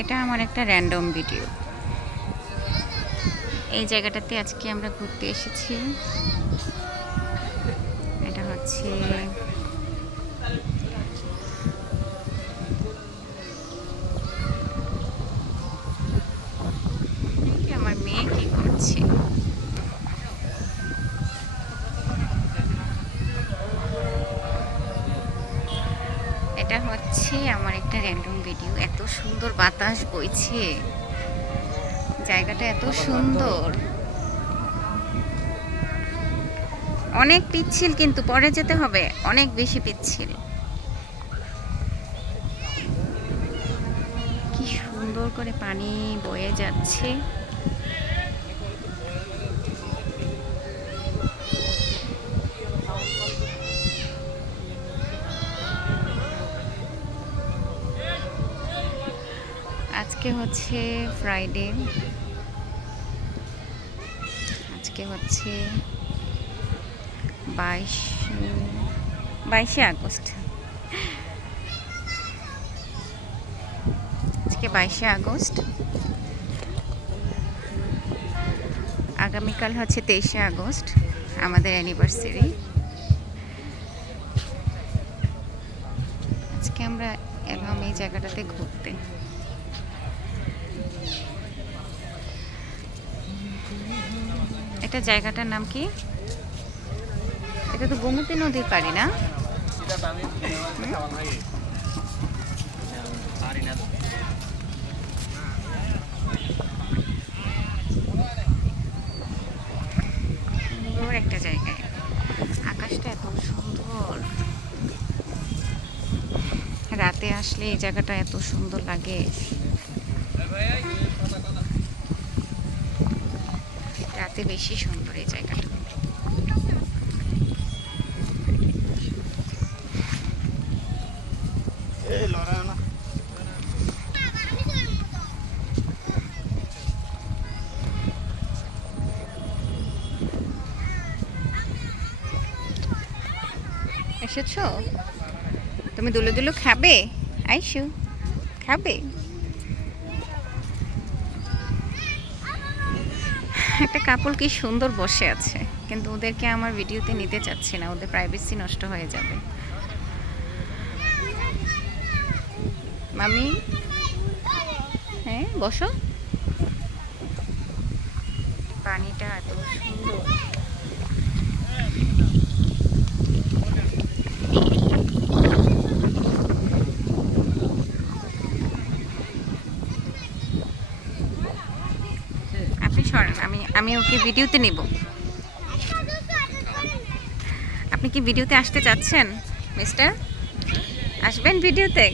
এটা আমার একটা র্যান্ডম ভিডিও। এই জায়গাটাতে আজকে আমরা ঘুরতে এসেছি। এটা হচ্ছে আমার মেয়ে কি করছে। এটা হচ্ছে আমার একটা র্যান্ডম ভিডিও। এত সুন্দর বাতাস বইছে, জায়গাটা এত সুন্দর, অনেক পিচ্ছিল, কিন্তু পরে যেতে হবে, অনেক বেশি পিচ্ছিল। কি সুন্দর করে পানি বয়ে যাচ্ছে। আজকে হচ্ছে ফ্রাইডে, আজকে হচ্ছে 22শে আগস্ট। আজকে 22শে আগস্ট, আগামীকাল হচ্ছে 23শে আগস্ট, আমাদের অ্যানিভার্সারি। আজকে আমরা এলাম এই জায়গাটাতে ঘুরতে। এটা জায়গাটার নাম কি? এটা তো গোমতী নদীর পাড়ি না? সুন্দর একটা জায়গায়, আকাশটা এত সুন্দর। রাতে আসলে এই জায়গাটা এত সুন্দর লাগে। রাতে বেশি সুন্দর এই জায়গাটা। এসেছো? তুমি দুলো দুলো খাবে? আইসু খাবে? একটা কাপল কি সুন্দর বসে আছে, কিন্তু ওদেরকে আমার ভিডিওতে নিতে চাচ্ছি না, ওদের প্রাইভেসি নষ্ট হয়ে যাবে। মামি, হ্যাঁ বসো। পানিটা এত সুন্দর। আপনি সরেন, আমি ওকে ভিডিওতে নেব। আপনি কি ভিডিওতে আসতে চাচ্ছেন মিস্টার? আসবেন ভিডিওতে?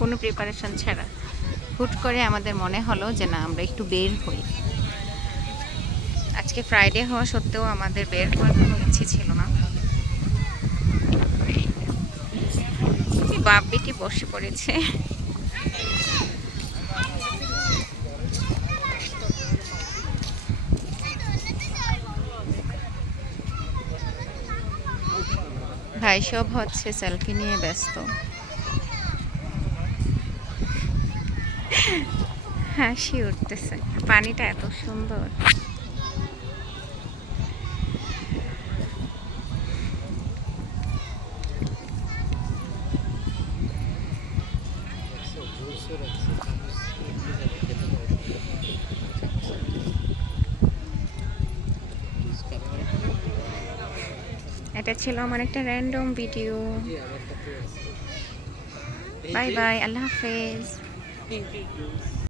কোনো প্রিপারেশন ছাড়া হুট করে আমাদের মনে হলো যে না, আমরা একটু বের হই। আজকে ফ্রাইডে হওয়া সত্ত্বেও আমাদের বের হওয়ার কোনো ইচ্ছে ছিল না। বাপ বেটি বসে পড়েছে। ভাই সব হচ্ছে সেলফি নিয়ে ব্যস্ত। হাসি উঠতেছে, পানিটা এত সুন্দর। এটা ছিল আমার একটা র্যান্ডম ভিডিও। বাই বাই, আল্লাহ হাফেজ।